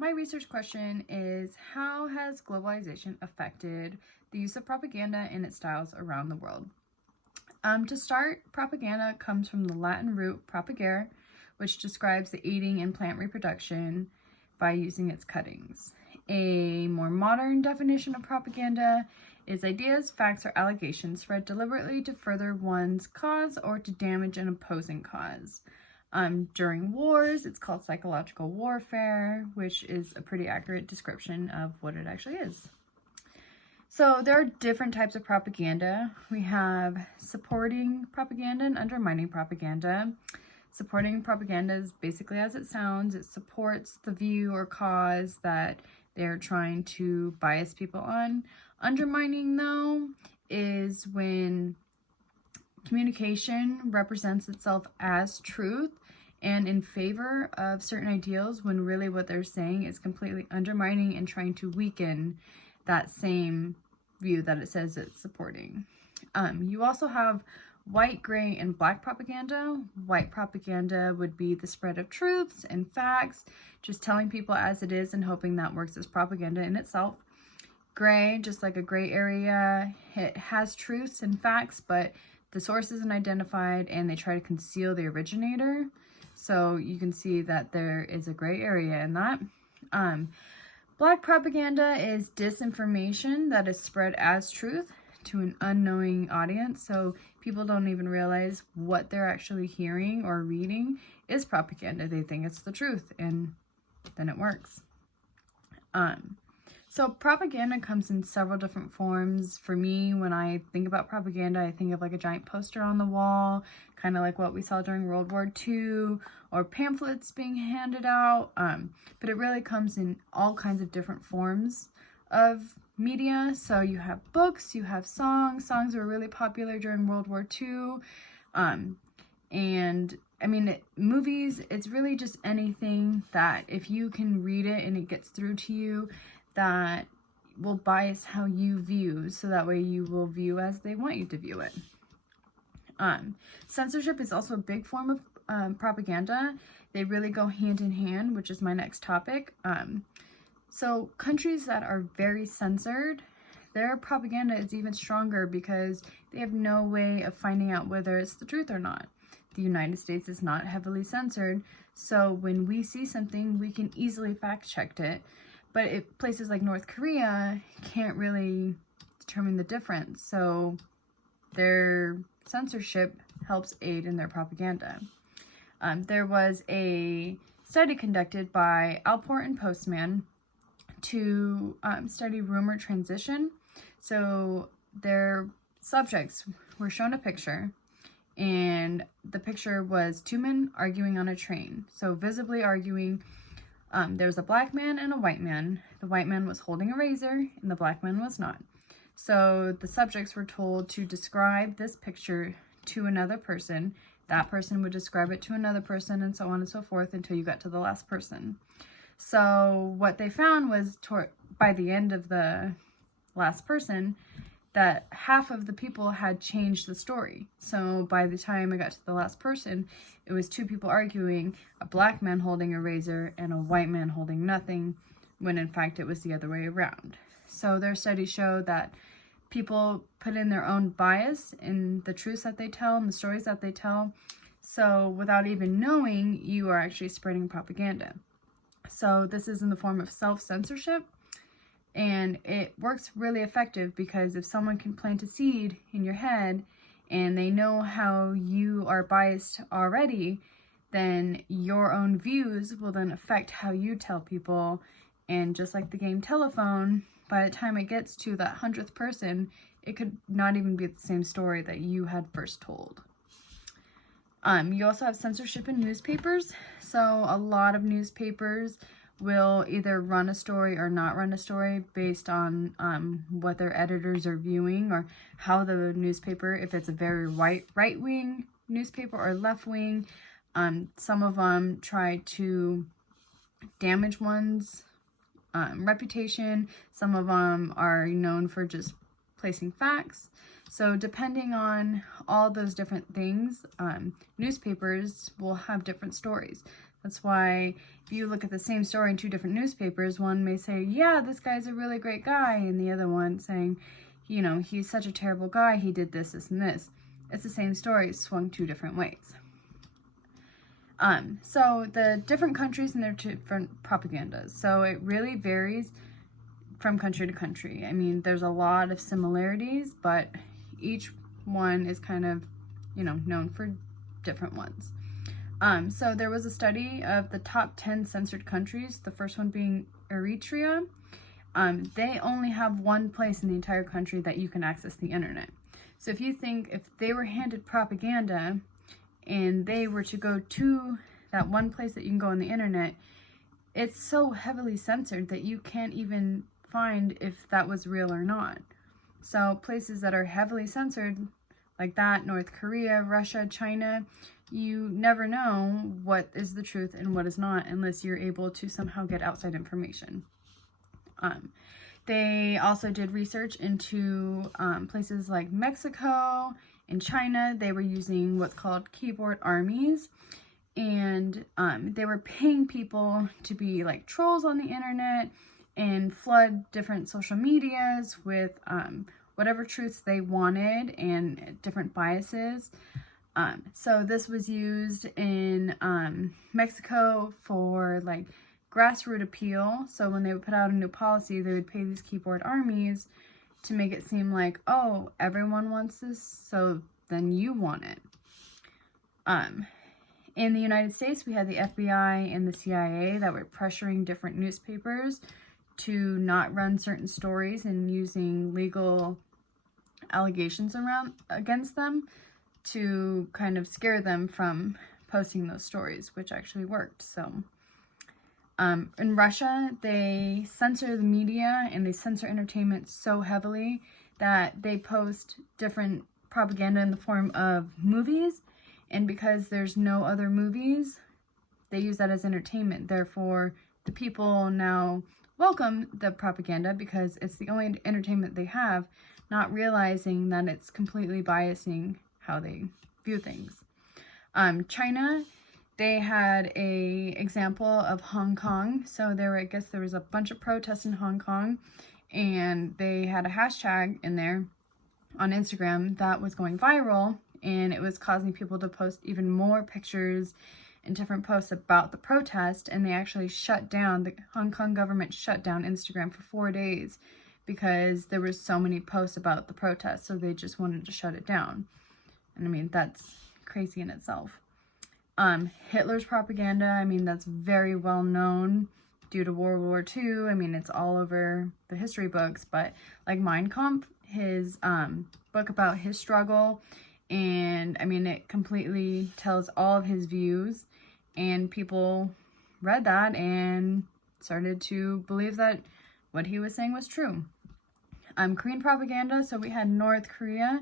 my research question is, how has globalization affected the use of propaganda and its styles around the world? To start, propaganda comes from the Latin root propagare, which describes the aiding in plant reproduction by using its cuttings. A more modern definition of propaganda is ideas, facts, or allegations spread deliberately to further one's cause or to damage an opposing cause. During wars, it's called psychological warfare, which is a pretty accurate description of what it actually is. So there are different types of propaganda. We have supporting propaganda and undermining propaganda. Supporting propaganda is basically as it sounds. It supports the view or cause that they're trying to bias people on. Undermining, though, is when communication represents itself as truth and in favor of certain ideals, when really what they're saying is completely undermining and trying to weaken that same view that it says it's supporting. You also have white, gray, and black propaganda. White propaganda would be the spread of truths and facts, just telling people as it is and hoping that works as propaganda in itself. Gray, just like a gray area, it has truths and facts, but the source isn't identified and they try to conceal the originator. So you can see that there is a gray area in that. Black propaganda is disinformation that is spread as truth to an unknowing audience. So people don't even realize what they're actually hearing or reading is propaganda. They think it's the truth, and then it works. So propaganda comes in several different forms. For me, when I think about propaganda, I think of like a giant poster on the wall, kind of like what we saw during World War II, or pamphlets being handed out. But it really comes in all kinds of different forms of media. So you have books, you have songs. Songs were really popular during World War II. And I mean, movies, it's really just anything that if you can read it and it gets through to you, that will bias how you view, so that way you will view as they want you to view it. Censorship is also a big form of propaganda. They really go hand in hand, which is my next topic. So countries that are very censored, their propaganda is even stronger because they have no way of finding out whether it's the truth or not. The United States is not heavily censored, so when we see something, we can easily fact check it. But places like North Korea can't really determine the difference, so their censorship helps aid in their propaganda. There was a study conducted by Alport and Postman to study rumor transition. So their subjects were shown a picture, and the picture was two men arguing on a train. So visibly arguing. There was a black man and a white man. The white man was holding a razor and the black man was not. So the subjects were told to describe this picture to another person. That person would describe it to another person, and so on and so forth until you got to the last person. So what they found was by the end of the last person, that half of the people had changed the story. So by the time I got to the last person, it was two people arguing, a black man holding a razor and a white man holding nothing, when in fact it was the other way around. So their studies show that people put in their own bias in the truths that they tell and the stories that they tell. So without even knowing, you are actually spreading propaganda. So this is in the form of self-censorship. And it works really effective because if someone can plant a seed in your head and they know how you are biased already, then your own views will then affect how you tell people. And just like the game telephone, by the time it gets to that 100th person, it could not even be the same story that you had first told. You also have censorship in newspapers. So a lot of newspapers will either run a story or not run a story based on what their editors are viewing, or how the newspaper, if it's a very right-wing newspaper or left-wing, some of them try to damage one's reputation. Some of them are known for just placing facts. So depending on all those different things, newspapers will have different stories. That's why if you look at the same story in two different newspapers, one may say, yeah, this guy's a really great guy, and the other one saying, you know, he's such a terrible guy, he did this, this, and this. It's the same story, swung two different ways. So the different countries and their different propagandas. So it really varies from country to country. I mean, there's a lot of similarities, but each one is kind of, you know, known for different ones. So there was a study of the top 10 censored countries, the first one being Eritrea. They only have one place in the entire country that you can access the internet. So if you think if they were handed propaganda and they were to go to that one place that you can go on the internet, it's so heavily censored that you can't even find if that was real or not. So places that are heavily censored like that, North Korea, Russia, China, you never know what is the truth and what is not unless you're able to somehow get outside information. They also did research into places like Mexico and China. They were using what's called keyboard armies, and they were paying people to be like trolls on the internet and flood different social medias with whatever truths they wanted and different biases. So this was used in Mexico for like grassroots appeal. So when they would put out a new policy, they would pay these keyboard armies to make it seem like, oh, everyone wants this, so then you want it. In the United States, we had the FBI and the CIA that were pressuring different newspapers to not run certain stories and using legal allegations against them to kind of scare them from posting those stories, which actually worked. So in Russia, they censor the media and they censor entertainment so heavily that they post different propaganda in the form of movies, and because there's no other movies, they use that as entertainment. Therefore, the people now welcome the propaganda because it's the only entertainment they have, not realizing that it's completely biasing how they view things. China, they had a example of Hong Kong. So I guess there was a bunch of protests in Hong Kong, and they had a hashtag in there on Instagram that was going viral, and it was causing people to post even more pictures and different posts about the protest, and they actually the Hong Kong government shut down Instagram for 4 days because there were so many posts about the protest, so they just wanted to shut it down. And I mean, that's crazy in itself. Hitler's propaganda, I mean, that's very well known due to World War II. I mean, it's all over the history books, but like Mein Kampf, his book about his struggle, and I mean, it completely tells all of his views, and people read that and started to believe that what he was saying was true. Korean propaganda, so we had North Korea.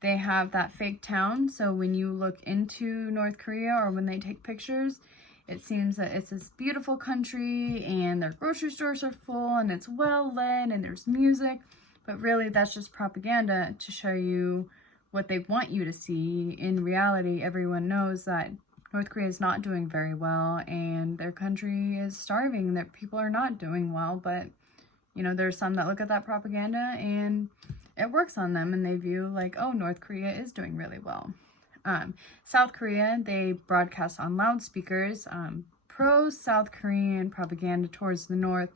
They have that fake town, so when you look into North Korea or when they take pictures, it seems that it's this beautiful country and their grocery stores are full and it's well lit and there's music, but really that's just propaganda to show you what they want you to see. In reality, everyone knows that North Korea is not doing very well and their country is starving. Their people are not doing well, but you know, there's some that look at that propaganda and it works on them and they view like, oh, North Korea is doing really well. South Korea, they broadcast on loudspeakers pro-South Korean propaganda towards the north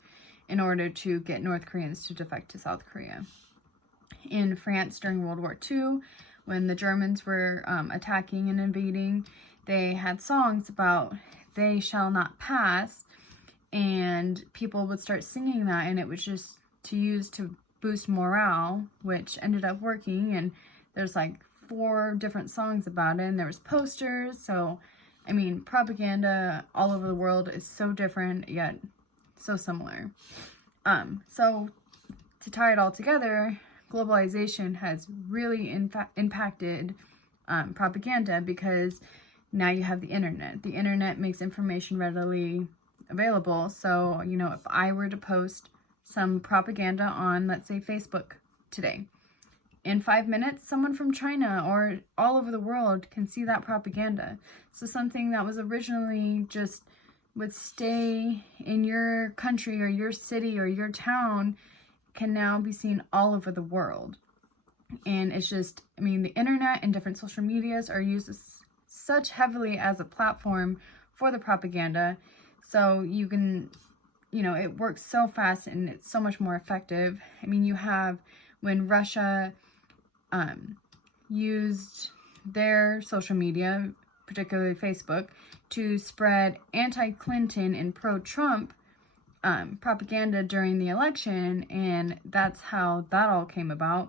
in order to get North Koreans to defect to South Korea. In France during World War II, when the Germans were attacking and invading, they had songs about "They shall not pass," and people would start singing that, and it was just to use to boost morale, which ended up working. And there's like 4 different songs about it, and there was posters. So I mean, propaganda all over the world is so different yet so similar. So to tie it all together, globalization has really impacted propaganda because now you have the internet. The internet makes information readily available. So, you know, if I were to post some propaganda on, let's say, Facebook today, in 5 minutes, someone from China or all over the world can see that propaganda. So something that was originally just would stay in your country or your city or your town can now be seen all over the world. And it's just, I mean, the internet and different social medias are used such heavily as a platform for the propaganda. So you can, it works so fast and it's so much more effective. I mean, you have when Russia used their social media, particularly Facebook, to spread anti-Clinton and pro-Trump propaganda during the election, and that's how that all came about.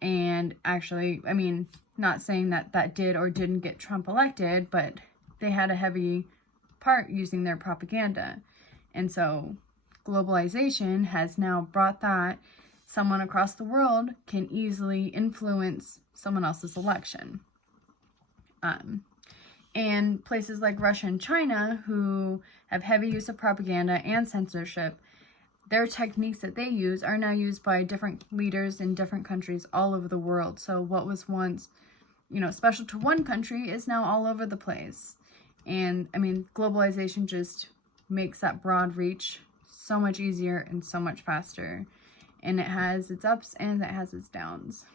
And actually, I mean, not saying that that did or didn't get Trump elected, but they had a heavy part using their propaganda. And so globalization has now brought that someone across the world can easily influence someone else's election. And places like Russia and China, who have heavy use of propaganda and censorship, their techniques that they use are now used by different leaders in different countries all over the world. So what was once, special to one country is now all over the place. And I mean, globalization just makes that broad reach so much easier and so much faster. And it has its ups and it has its downs.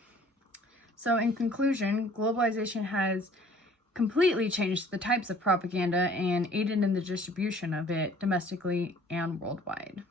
So in conclusion, globalization has completely changed the types of propaganda and aided in the distribution of it domestically and worldwide.